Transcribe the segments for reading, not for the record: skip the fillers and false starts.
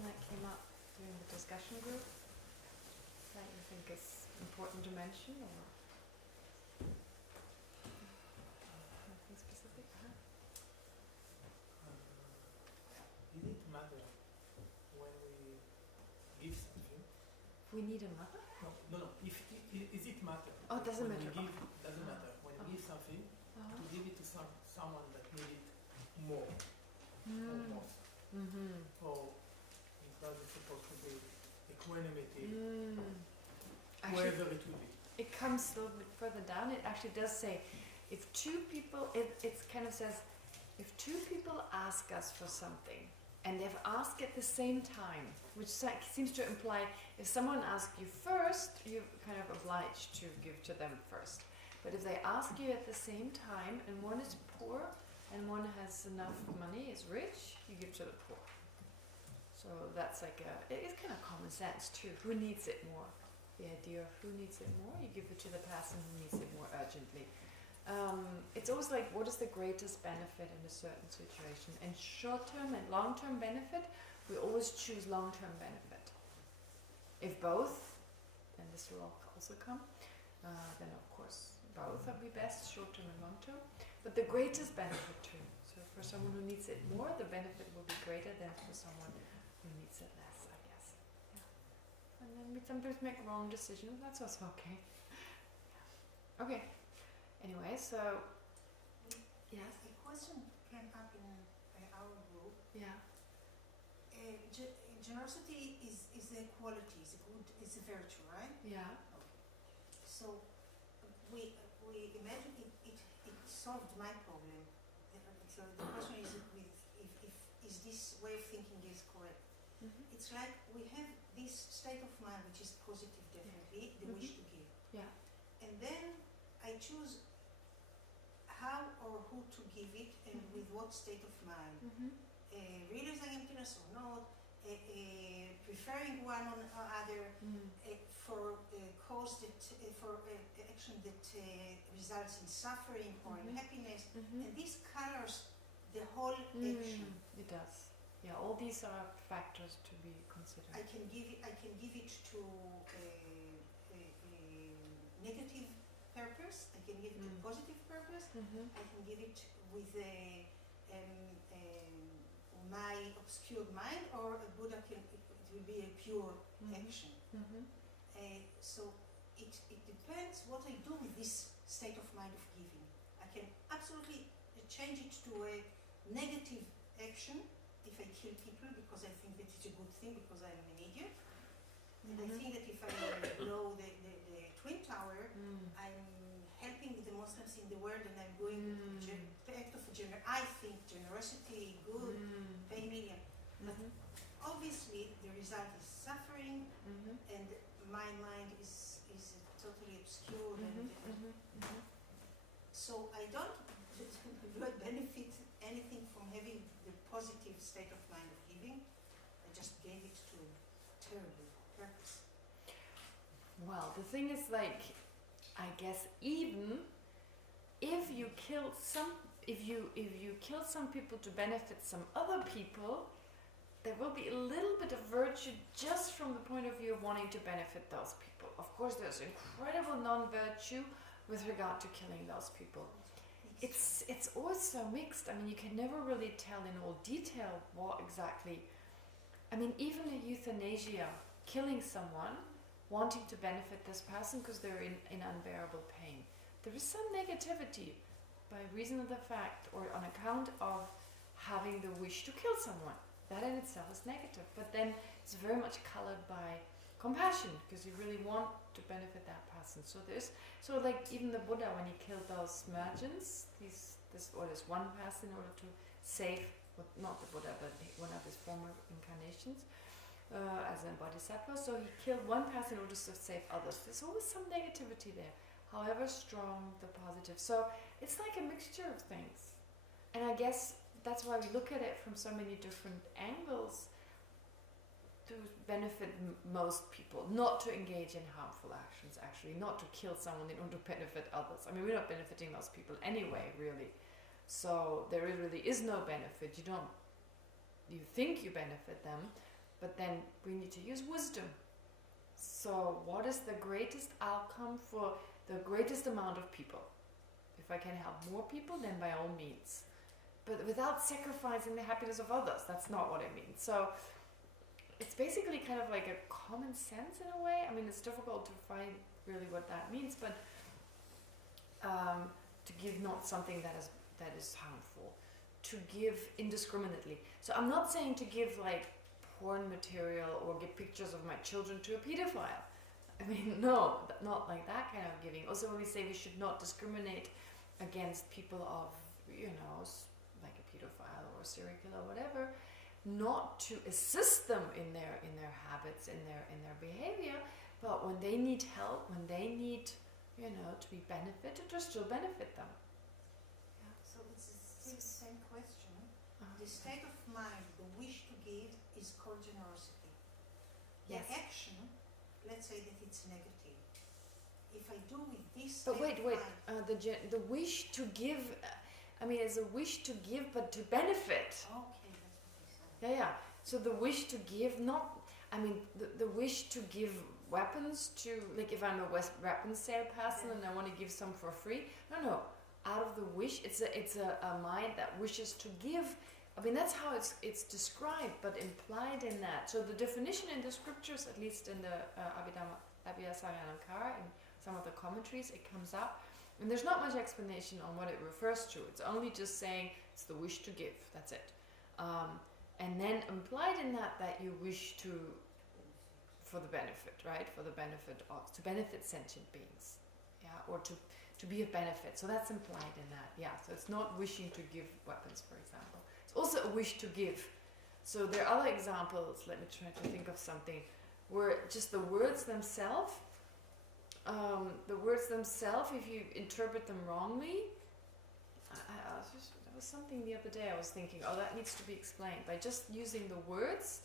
something that came up during the discussion group that you think is important to mention, or nothing specific? Did it matter when we give something? We need a mother? No. Is it matter? Oh, it doesn't when matter. We give, doesn't matter. When we give something, to give it to someone that needs it more. Or most. Or because it's supposed to be equanimity, wherever it will be. It comes a little bit further down. It actually does say, if two people, it kind of says, if two people ask us for something, and they've asked at the same time, which seems to imply if someone asks you first, you're kind of obliged to give to them first. But if they ask you at the same time, and one is poor, and one has enough money, is rich, you give to the poor. So that's like it's kind of common sense too. Who needs it more? The idea of who needs it more, you give it to the person who needs it more urgently. It's always like, what is the greatest benefit in a certain situation? And short-term and long-term benefit, we always choose long-term benefit. If both, and this will also come, then of course both would be best, short-term and long-term. But the greatest benefit too. So for someone who needs it more, the benefit will be greater than for someone who needs it less, I guess. Yeah. And then we sometimes make wrong decisions. That's also okay. Yeah. Okay. Anyway, so yes. A question came up in our group. Yeah. Generosity is a quality, is a virtue, right? Yeah. Okay. So we imagine it solved my problem. So the question is if this way of thinking is correct. It's like we have this state of mind which is positive, definitely, the wish to give. Yeah. And then I choose how or who to give it and with what state of mind. Realizing emptiness or not, preferring one on other for cause that for action that results in suffering or in happiness, and this colors the whole action. It does. Yeah, all these are factors to be considered. I can give it to a negative purpose. I can give it a positive purpose. I can give it with my obscured mind, or a Buddha it will be a pure action. So it depends what I do with this state of mind of giving. I can absolutely change it to a negative action if I kill people, because I think that it's a good thing, because I'm an idiot. And I think that if I blow the Twin Tower, I'm helping the Muslims in the world, and I'm going the act of I think generosity, good, pay million. But obviously the result is suffering, and my mind is totally obscured. So I don't benefit anything from having the positive state of mind of giving. I just gave it to a terrible purpose. Well, the thing is, like, I guess even if you kill some people to benefit some other people, there will be a little bit of virtue just from the point of view of wanting to benefit those people. Of course, there's incredible non-virtue with regard to killing those people. It's also mixed. I mean, you can never really tell in all detail what exactly. I mean, even in euthanasia, killing someone, wanting to benefit this person because they're in unbearable pain, there is some negativity by reason of the fact or on account of having the wish to kill someone. That in itself is negative, but then it's very much colored by compassion, because you really want to benefit that person. So there's like even the Buddha, when he killed those merchants, this one person in order to save, not the Buddha, but one of his former incarnations as a bodhisattva. So he killed one person in order to save others. There's always some negativity there, however strong the positive. So it's like a mixture of things, and I guess that's why we look at it from so many different angles, to benefit most people, not to engage in harmful actions, actually, not to kill someone in order to benefit others. I mean, we're not benefiting those people anyway, really. So there really is no benefit. You think you benefit them, but then we need to use wisdom. So what is the greatest outcome for the greatest amount of people? If I can help more people, then by all means. But without sacrificing the happiness of others, that's not what I mean. So it's basically kind of like a common sense in a way. I mean, it's difficult to find really what that means, but to give not something that is harmful, to give indiscriminately. So I'm not saying to give like porn material or give pictures of my children to a pedophile. I mean, no, not like that kind of giving. Also, when we say we should not discriminate against people of, you know, like a pedophile or a serial killer or whatever, not to assist them in their habits, in their behavior, but when they need help, when they need, you know, to be benefited, to still benefit them. Yeah. So it's still the same question. The state of mind, the wish to give, is called generosity. Yes. The action, let's say that it's negative. If I do with this, but wait, the wish to give. I mean, it's a wish to give, but to benefit. Okay, that's what I said. Yeah. So the wish to give, not. I mean, the wish to give weapons to, like, if I'm a weapons sale person and I want to give some for free. No. Out of the wish, it's a mind that wishes to give. I mean, that's how it's described, but implied in that. So the definition in the scriptures, at least in the Abhidhamma-Saryanamkara, in some of the commentaries, it comes up. And there's not much explanation on what it refers to. It's only just saying it's the wish to give. That's it. And then implied in that you wish to, for the benefit, right? For the benefit of, to benefit sentient beings. Yeah, or to be of benefit. So that's implied in that. Yeah, so it's not wishing to give weapons, for example. It's also a wish to give. So there are other examples, let me try to think of something, where just the words themselves, if you interpret them wrongly, there was something the other day I was thinking, oh, that needs to be explained. By just using the words,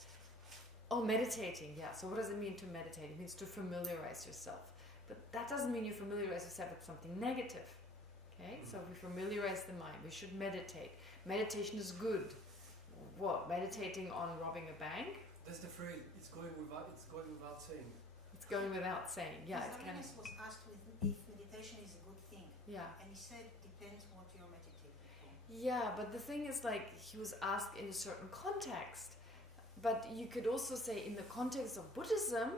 meditating, yeah. So what does it mean to meditate? It means to familiarize yourself. But that doesn't mean you familiarize yourself with something negative. Okay, so we familiarize the mind. We should meditate. Meditation is good. What? Meditating on robbing a bank? That's the phrase. It's going without saying. It's going without saying. Yeah, it's kind of. was asked if meditation is a good thing. Yeah. And he said depends what you're meditating on. Yeah, but the thing is, like, he was asked in a certain context. But you could also say in the context of Buddhism,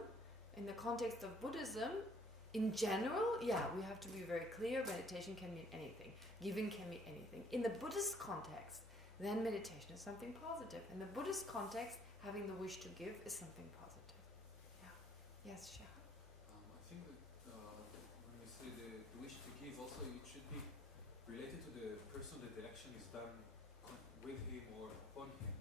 in general, yeah, we have to be very clear, meditation can mean anything. Giving can mean anything. In the Buddhist context, then meditation is something positive. In the Buddhist context, having the wish to give is something positive. Yeah. Yes, Shah. I think that when we say the wish to give, also it should be related to the person that the action is done with him or upon him.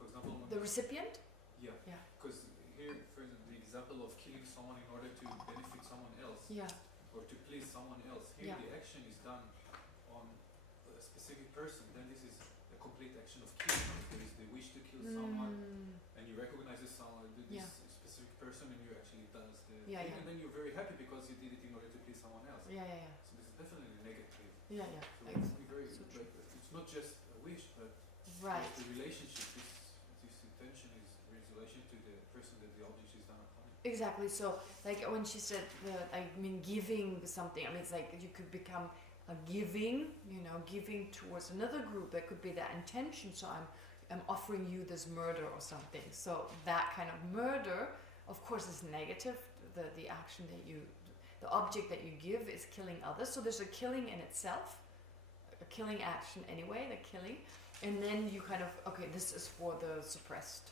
For example, when The recipient? Yeah. Because here, for the example of killing someone in order to benefit someone else, Yeah. or to please someone else, here the action is done on a specific person. Then this is a complete action of killing. There is the wish to kill someone, and you recognize this specific person, and you actually does the thing, and then you're very happy because you did it in order to please someone else. Yeah. So this is definitely negative. Yeah. So we have to be very, it's not just a wish, but Right. the relationship. This intention is in relation to the person that the object is done upon. Exactly. So, like when she said, giving something. I mean, it's like you could become a giving towards another group. That could be that intention. So I'm offering you this murder or something. So that kind of murder, of course, is negative. The action that the object that you give is killing others. So there's a killing in itself, a killing action anyway, the killing. And then you kind of, okay, this is for the suppressed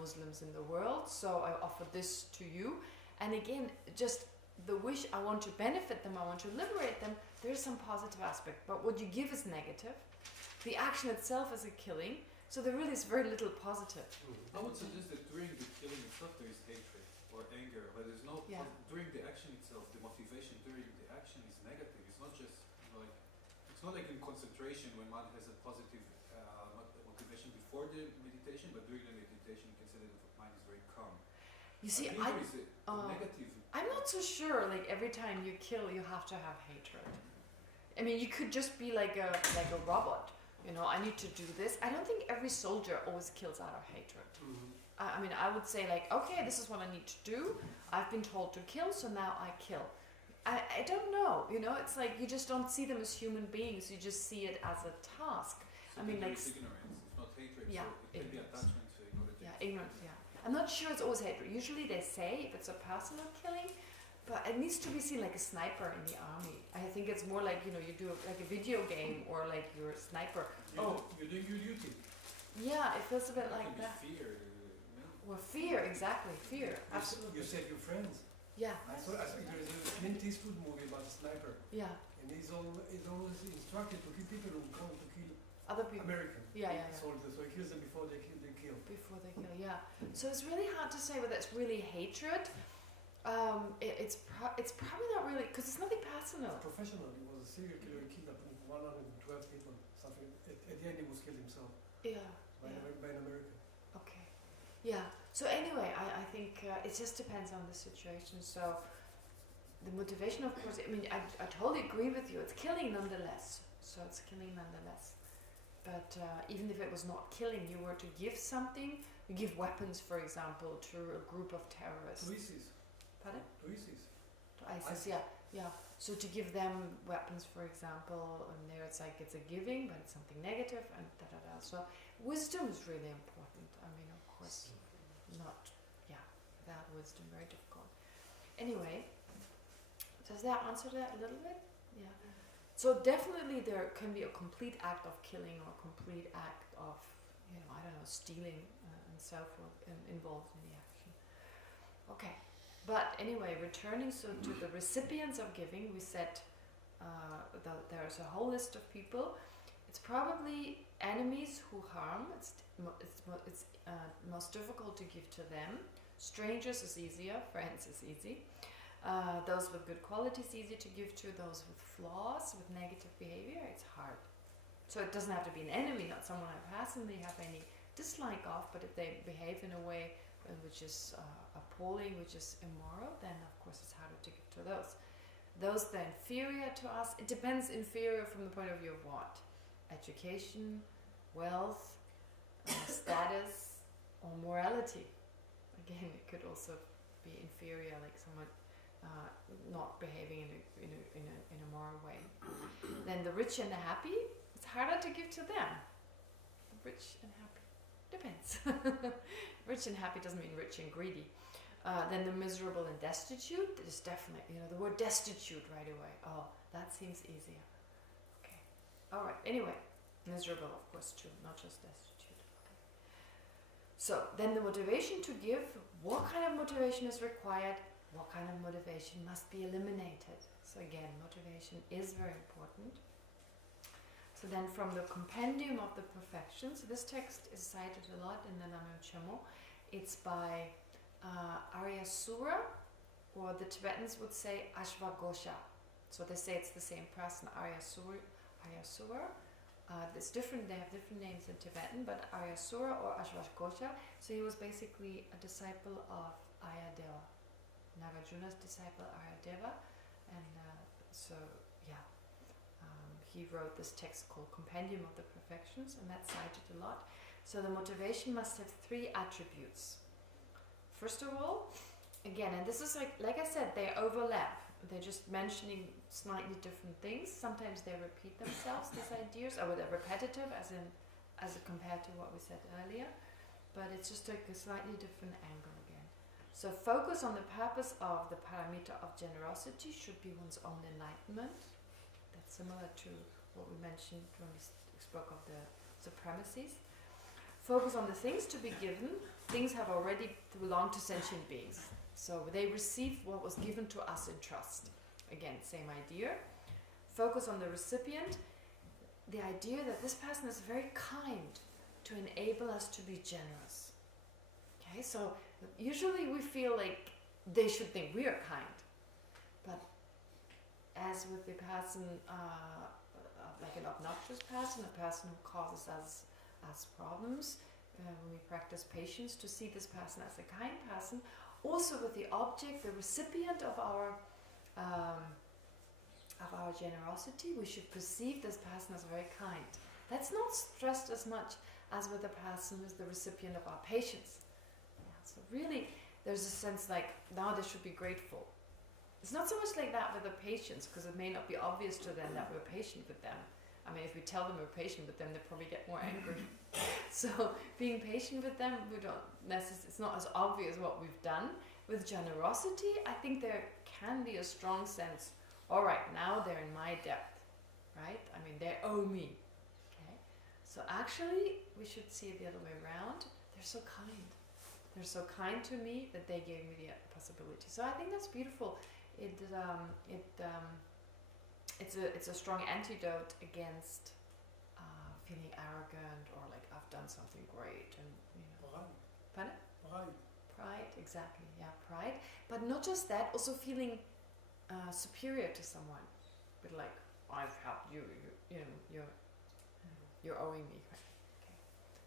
Muslims in the world, so I offer this to you. And again, just the wish, I want to benefit them, I want to liberate them, there's some positive aspect. But what you give is negative. The action itself is a killing, so there really is very little positive. I would suggest that during the killing itself there is hatred or anger, but there's no, during the action itself, the motivation during the action is negative. It's not just like, it's not like in concentration when one has a positive motivation before the meditation, but during the meditation you can say that the mind is very calm. You see, I'm not so sure. Like every time you kill, you have to have hatred. I mean, you could just be like a robot. You know, I need to do this. I don't think every soldier always kills out of hatred. I mean, I would say like, okay, this is what I need to do. I've been told to kill, so now I kill. I don't know, you know, it's like you just don't see them as human beings, you just see it as a task. So I mean, like, it's ignorance, it's not hatred, yeah, so it can be attachment to ignorance. Yeah, ignorance, yeah. I'm not sure it's always hatred. Usually they say if it's a personal killing, but it needs to be seen like a sniper in the army. I think it's more like, you know, you do like a video game or like you're a sniper. You're doing your duty. Yeah, it feels a bit like It can that. be fear, Well, fear, exactly, fear, absolutely. You save your friends. Yeah. I think there is a Clint Eastwood movie about a sniper. Yeah. And he's always instructed to kill people who come to kill Other people. American soldiers. So he kills them before they kill. Before they kill, yeah. So it's really hard to say whether it's really hatred. It's probably not really, because it's nothing personal. Professional. He was a serial killer. He killed up 112 people. Something. At the end, he was killed himself. Yeah. By an American. Okay. Yeah. So anyway, I think it just depends on the situation. So the motivation, of course, I mean, I totally agree with you. It's killing nonetheless. So it's killing nonetheless. But even if it was not killing, you were to give something, you give weapons, for example, to a group of terrorists. To ISIS. Pardon? To ISIS. To ISIS, yeah. So to give them weapons, for example, and there it's like it's a giving, but it's something negative, and da-da-da. So wisdom is really important. I mean, of course, not, without wisdom, very difficult. Anyway, does that answer that a little bit? Yeah. So definitely there can be a complete act of killing or a complete act of, you know, I don't know, stealing and so forth involved in the action. Okay. But anyway, returning to the recipients of giving, we said there's a whole list of people. It's probably enemies who harm. It's most difficult to give to them. Strangers is easier. Friends is easy. Those with good qualities easy to give to. Those with flaws, with negative behavior, it's hard. So it doesn't have to be an enemy, not someone I personally have any dislike of, but if they behave in a way which is appalling, which is immoral, then of course it's harder to give to those. Those that are inferior to us, it depends inferior from the point of view of what? Education, wealth, status, or morality. Again, it could also be inferior, like someone not behaving in a moral way. Then the rich and the happy, it's harder to give to them. The rich and happy. Depends. Rich and happy doesn't mean rich and greedy. Then the miserable and destitute is definitely, the word destitute right away. Oh, that seems easier. Okay. All right. Anyway, miserable, of course, too, not just destitute. Okay. So then the motivation to give, what kind of motivation is required? What kind of motivation must be eliminated? So again, motivation is very important. So then from the Compendium of the Perfections, this text is cited a lot in the Namyo Chemo. It's by Aryasura, or the Tibetans would say Ashvagosha. So they say it's the same person, Aryasura. It's different, they have different names in Tibetan, but Aryasura or Ashvagosha, so he was basically a disciple of Ayadeva, Nagarjuna's disciple Ayadeva, and he wrote this text called Compendium of the Perfections, and that's cited a lot. So the motivation must have 3 attributes. First of all, again, and this is like I said, they overlap. They're just mentioning slightly different things. Sometimes they repeat themselves, these ideas, or they're repetitive as compared to what we said earlier. But it's just like a slightly different angle again. So focus on the purpose of the parameter of generosity should be one's own enlightenment. That's similar to what we mentioned when we spoke of the supremacies. Focus on the things to be given. Things have already belonged to sentient beings. So they receive what was given to us in trust. Again, same idea. Focus on the recipient. The idea that this person is very kind to enable us to be generous. Okay, so usually we feel like they should think we are kind. But as with the person, like an obnoxious person, a person who causes us problems, when we practice patience, to see this person as a kind person. Also with the object, the recipient of our generosity, we should perceive this person as very kind. That's not stressed as much as with the person who's the recipient of our patience. Yeah, so really, there's a sense like, now they should be grateful. It's not so much like that with the patients, because it may not be obvious to them that we're patient with them. I mean, if we tell them we're patient with them, they probably get more angry. So being patient with them, it's not as obvious what we've done. With generosity, I think there can be a strong sense, all right, now they're in my debt, right? I mean, they owe me. Okay? So actually, we should see it the other way around. They're so kind. They're so kind to me that they gave me the possibility. So I think that's beautiful. It's a strong antidote against feeling arrogant or like I've done something great and Pride. Pardon? Pride. Pride, exactly. Yeah, pride. But not just that. Also feeling superior to someone. But like I've helped you. You're owing me. Okay.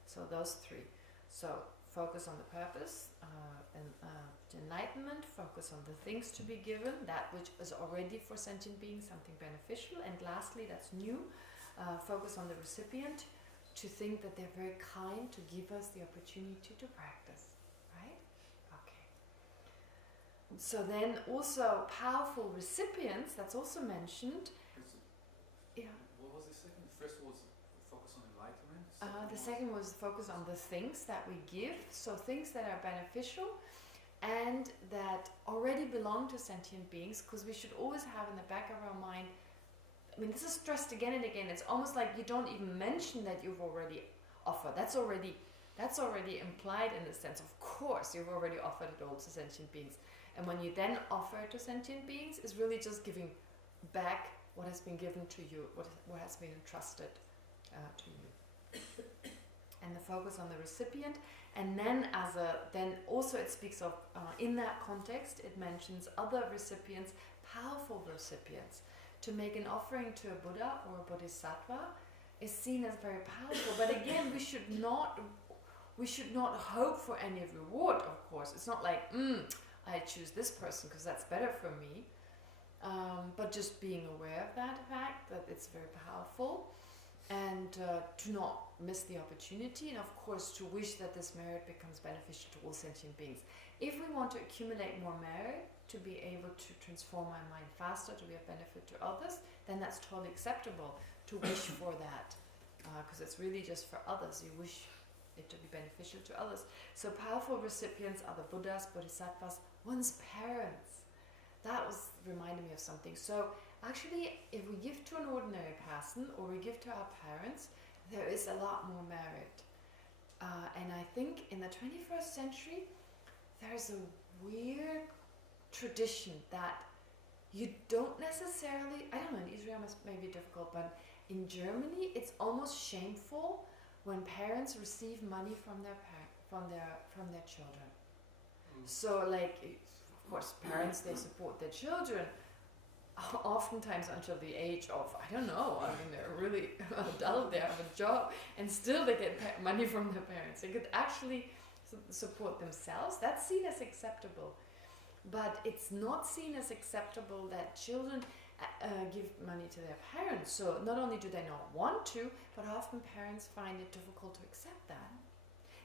So those three. So focus on the purpose and enlightenment, focus on the things to be given, that which is already for sentient beings something beneficial, and lastly, that's new, focus on the recipient, to think that they're very kind to give us the opportunity to practice, right? Okay. So then also powerful recipients, that's also mentioned. Yeah. What was the second? First was focus on enlightenment. The second was focus on the things that we give, so things that are beneficial and that already belong to sentient beings, because we should always have in the back of our mind, I mean, this is stressed again and again, it's almost like you don't even mention that you've already offered. That's already implied in the sense, of course, you've already offered it all to sentient beings. And when you then offer it to sentient beings, is really just giving back what has been given to you, what has been entrusted to you. And the focus on the recipient, and then then also it speaks of in that context it mentions other recipients, powerful recipients. To make an offering to a Buddha or a Bodhisattva is seen as very powerful, but again we should not hope for any reward. Of course, it's not like I choose this person because that's better for me, but just being aware of that fact that it's very powerful. And to not miss the opportunity, and of course to wish that this merit becomes beneficial to all sentient beings. If we want to accumulate more merit, to be able to transform our mind faster, to be of benefit to others, then that's totally acceptable to wish for that, because it's really just for others. You wish it to be beneficial to others. So powerful recipients are the Buddhas, Bodhisattvas, one's parents. That was reminding me of something. So actually, if we give to an ordinary person or we give to our parents, there is a lot more merit. And I think in the 21st century, there's a weird tradition that you don't necessarily, I don't know, in Israel it may be difficult, but in Germany, it's almost shameful when parents receive money from their children. So like, of course, parents, they support their children, oftentimes until the age of, I don't know, I mean, they're really adult, they have a job, and still they get money from their parents. They could actually support themselves. That's seen as acceptable. But it's not seen as acceptable that children give money to their parents. So not only do they not want to, but often parents find it difficult to accept that.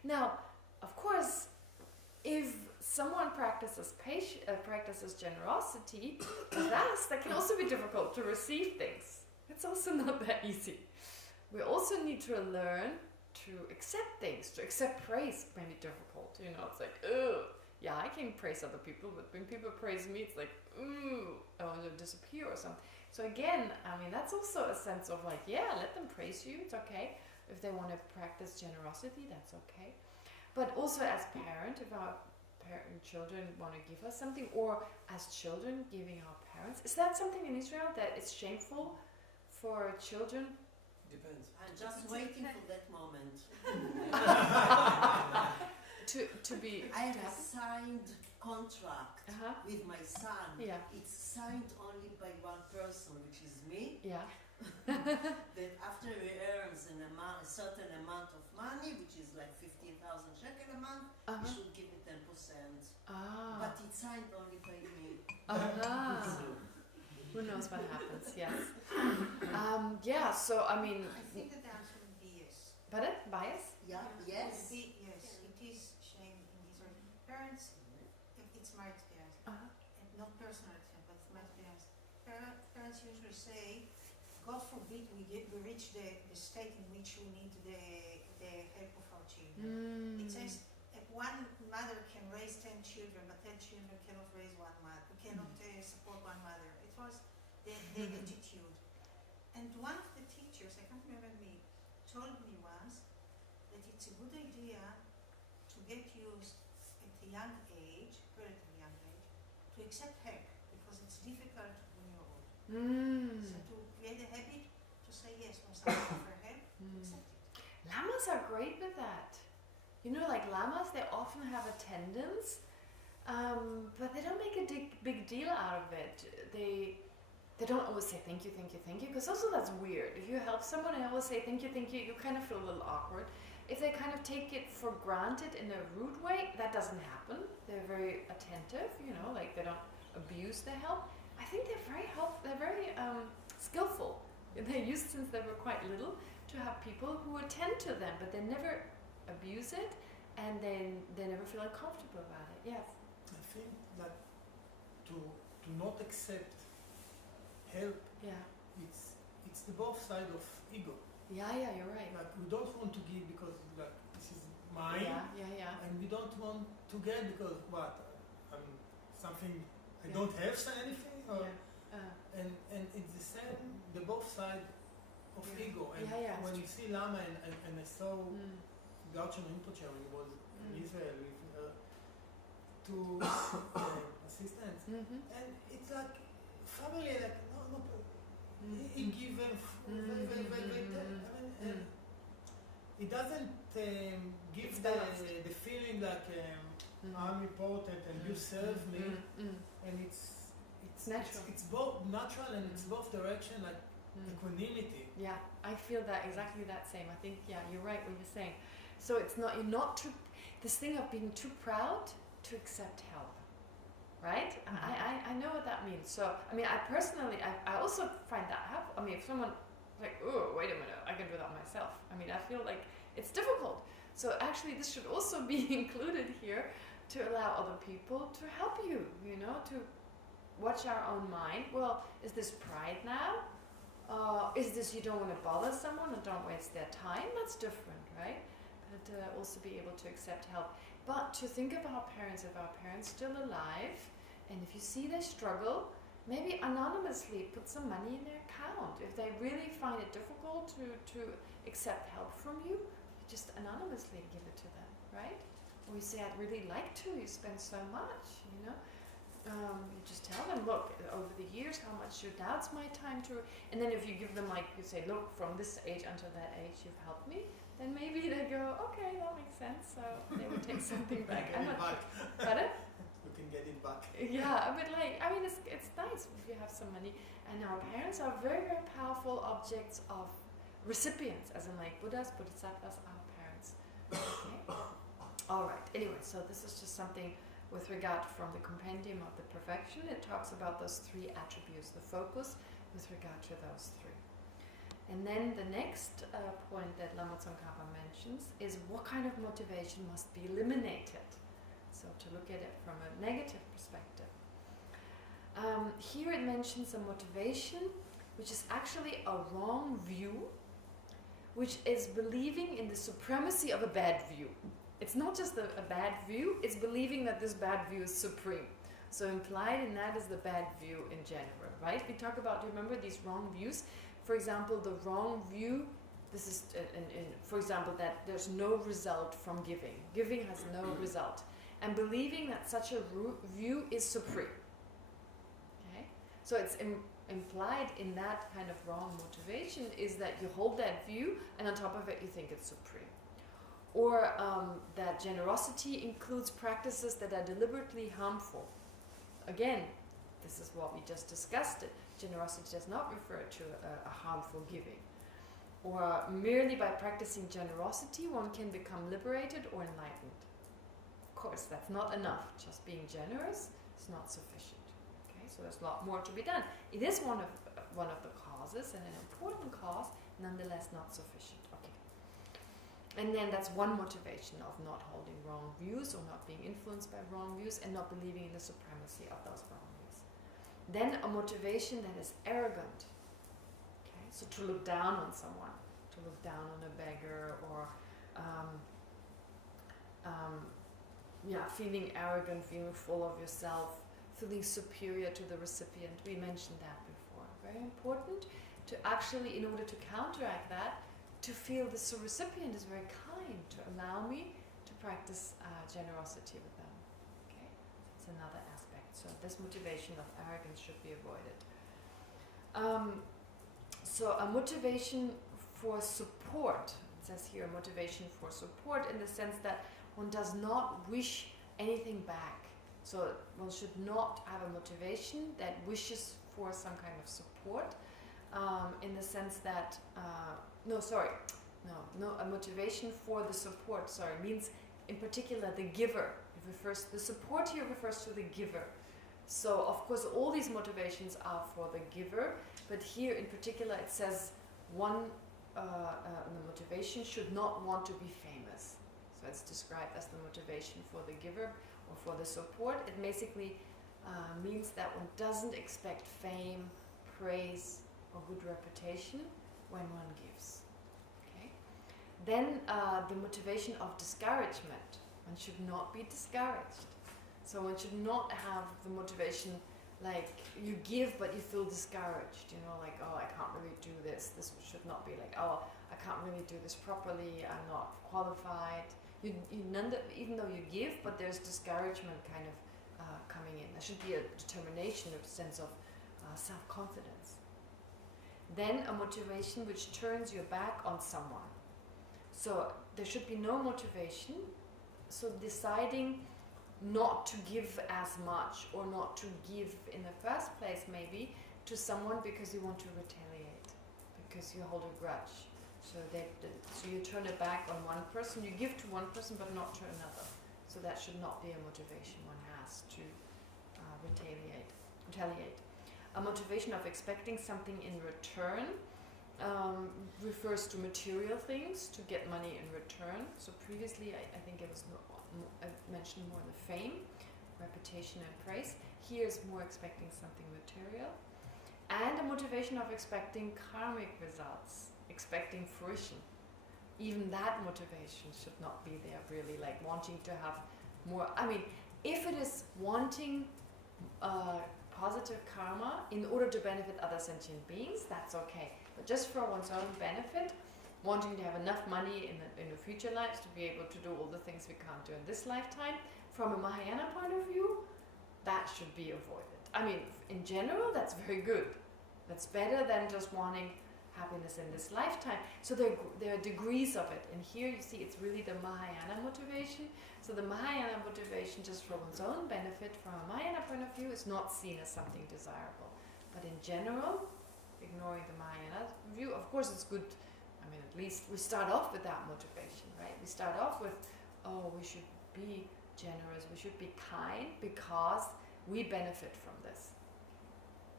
Now, of course, if someone practices generosity, that can also be difficult to receive things. It's also not that easy. We also need to learn to accept things. To accept praise may be difficult. You know, it's like, ugh. Yeah, I can praise other people, but when people praise me, it's like, ooh, I want to disappear or something. So again, I mean, that's also a sense of like, yeah, let them praise you. It's okay. If they want to practice generosity, that's okay. But also as parent, if our children want to give us something, or as children giving our parents, is that something in Israel that it's shameful for children? Depends. I'm just waiting for that moment. to be. I have a signed contract with my son. Yeah. It's signed only by one person, which is me. Yeah. That after he earns a certain amount of money, which is like 15,000 shekel a month, he should give me 10%. But it's signed only by me. Who knows what happens? Yes. Yeah. So I mean. I think that there are some Pardon? Bias? Yeah. Yes. Yes, it is shame in Israel. Parents, it's my experience, and not personal experience, but it's my experience. Parents usually say, God forbid we reach the state in which we need the help of our children. It says one mother can raise 10 children, but 10 children cannot raise one mother, cannot support one mother. It was the attitude. And one of the teachers, I can't remember me, told me once that it's a good idea to get used at a young age, relatively young age, to accept help, because it's difficult when you're old. So to create a habit to say yes when someone offers help, accept it. Lamas are great with that. You know, like lamas, they often have attendance, but they don't make a big deal out of it. They don't always say thank you, because also that's weird. If you help someone and always say thank you, you kind of feel a little awkward. If they kind of take it for granted in a rude way, that doesn't happen. They're very attentive, you know, like they don't abuse the help. I think they're very they're very skillful. They're used since they were quite little to have people who attend to them, but they never abuse it, and they never feel uncomfortable about it. Yes? I think that to not accept help, it's the both side of ego. Yeah, you're right. Like we don't want to give because like this is mine. Yeah. And we don't want to get because what? Something I don't have anything or and it's the same the both side of ego. And when you see Lama and I saw Gaucho Rinpoche when he was in Israel with two assistants, and it's like family, like no, he give them and it doesn't give the feeling like I'm important and you serve me, and it's natural. It's both natural and it's both direction, like equanimity. Yeah, I feel that exactly that same. I think you're right what you're saying. So you're not too, this thing of being too proud to accept help, right? I know what that means. So I mean, I personally, I also find that helpful. I mean, if someone like, oh, wait a minute, I can do that myself. I mean, I feel like it's difficult. So actually, this should also be included here to allow other people to help you. You know, to watch our own mind. Well, is this pride now? Is this you don't want to bother someone and don't waste their time? That's different, right? But also be able to accept help. But to think of our parents, if our parents still alive, and if you see they struggle, maybe anonymously put some money in their account. If they really find it difficult to accept help from you, just anonymously give it to them, right? Or you say, I'd really like to, you spend so much, you know? You just tell them, look, over the years, how much your dad's my time to, and then if you give them, like, you say, look, from this age until that age, you've helped me, then maybe they go, okay, that makes sense, so they would take something back. Get it back. Pardon? You can get it back. Yeah, but like, I mean, it's nice if you have some money, and our parents are very, very powerful objects of recipients, as in like Buddhas, Bodhisattvas, our parents. Okay? Alright, anyway, so this is just something with regard from the compendium of the perfection. It talks about those three attributes, the focus with regard to those three. And then the next point that Lama Tsongkhapa mentions is what kind of motivation must be eliminated. So to look at it from a negative perspective. Here it mentions a motivation which is actually a wrong view, which is believing in the supremacy of a bad view. It's not just a bad view, it's believing that this bad view is supreme. So implied in that is the bad view in general, right? We talk about, do you remember these wrong views? For example, the wrong view, this is, for example, that there's no result from giving. Giving has no result. And believing that such a view is supreme. Okay? So it's implied in that kind of wrong motivation is that you hold that view and on top of it you think it's supreme. Or that generosity includes practices that are deliberately harmful. Again, this is what we just discussed. Generosity does not refer to a harmful giving. Or merely by practicing generosity one can become liberated or enlightened. Of course, that's not enough. Just being generous is not sufficient. Okay, so there's a lot more to be done. It is one of the causes and an important cause, nonetheless not sufficient. Okay. And then that's one motivation of not holding wrong views or not being influenced by wrong views and not believing in the supremacy of those wrong views. Then a motivation that is arrogant. Okay? So to look down on someone, to look down on a beggar, or feeling arrogant, feeling full of yourself, feeling superior to the recipient. We mentioned that before. Very important to actually, in order to counteract that, to feel the recipient is very kind, to allow me to practice generosity with them. Okay, that's another aspect. So this motivation of arrogance should be avoided. So a motivation for support, it says here, motivation for support in the sense that one does not wish anything back. So one should not have a motivation that wishes for some kind of support, in the sense that, a motivation for the support, means in particular the giver. The support here refers to the giver. So of course all these motivations are for the giver, but here in particular it says the motivation should not want to be famous. So it's described as the motivation for the giver or for the support. It basically means that one doesn't expect fame, praise, or good reputation when one gives. Okay? Then the motivation of discouragement. One should not be discouraged. So one should not have the motivation like you give but you feel discouraged, like, oh, I can't really do this. This should not be like, oh, I can't really do this properly, I'm not qualified. Even though you give, but there's discouragement kind of coming in. There should be a determination, a sense of self-confidence. Then a motivation which turns your back on someone. So there should be no motivation. So deciding not to give as much or not to give in the first place maybe to someone because you want to retaliate, because you hold a grudge. So you turn it back on one person, you give to one person but not to another. So that should not be a motivation one has to retaliate. A motivation of expecting something in return refers to material things, to get money in return. So previously I think it was I mentioned more the fame, reputation and praise. Here is more expecting something material. And a motivation of expecting karmic results, expecting fruition. Even that motivation should not be there really, like wanting to have more. I mean, if it is wanting positive karma in order to benefit other sentient beings, that's okay. But just for one's own benefit, wanting to have enough money in the future lives to be able to do all the things we can't do in this lifetime, from a Mahayana point of view, that should be avoided. I mean, in general, that's very good. That's better than just wanting happiness in this lifetime. So there are degrees of it. And here you see it's really the Mahayana motivation. So the Mahayana motivation just for one's own benefit from a Mahayana point of view is not seen as something desirable. But in general, ignoring the Mahayana view, of course it's good. I mean, at least we start off with that motivation, right? We start off with, oh, we should be generous, we should be kind because we benefit from this.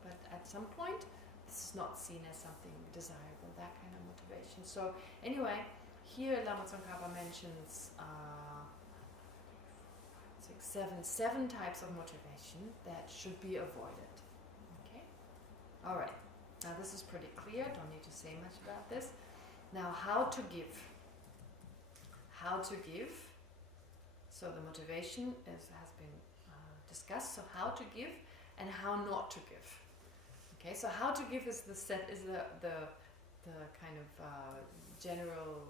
But at some point, this is not seen as something desirable, that kind of motivation. So anyway, here Lama Tsongkhapa mentions seven types of motivation that should be avoided. Okay? All right. Now this is pretty clear, don't need to say much about this. Now how to give. How to give. So the motivation has been discussed. So how to give and how not to give. Okay, so how to give is the kind of general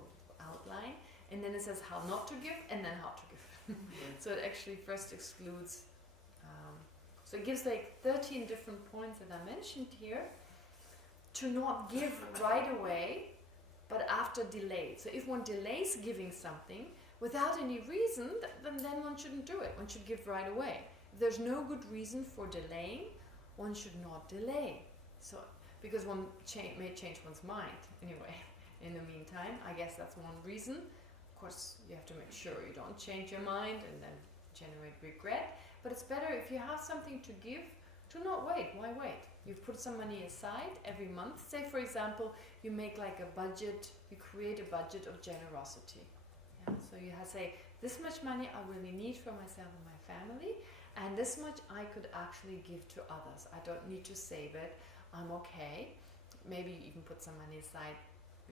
outline, and then it says how not to give and then how to give. So it actually first excludes. So it gives like 13 different points that I mentioned here. To not give right away, but after delay. So if one delays giving something without any reason, then one shouldn't do it. One should give right away. If there's no good reason for delaying, one should not delay. So because one may change one's mind anyway. In the meantime, I guess that's one reason. Of course, you have to make sure you don't change your mind and then generate regret. But it's better if you have something to give, to not wait. Why wait? You've put some money aside every month. Say, for example, you make like a budget, you create a budget of generosity. So you have to say, this much money I really need for myself and my family, and this much I could actually give to others. I don't need to save it. I'm okay. Maybe you even put some money aside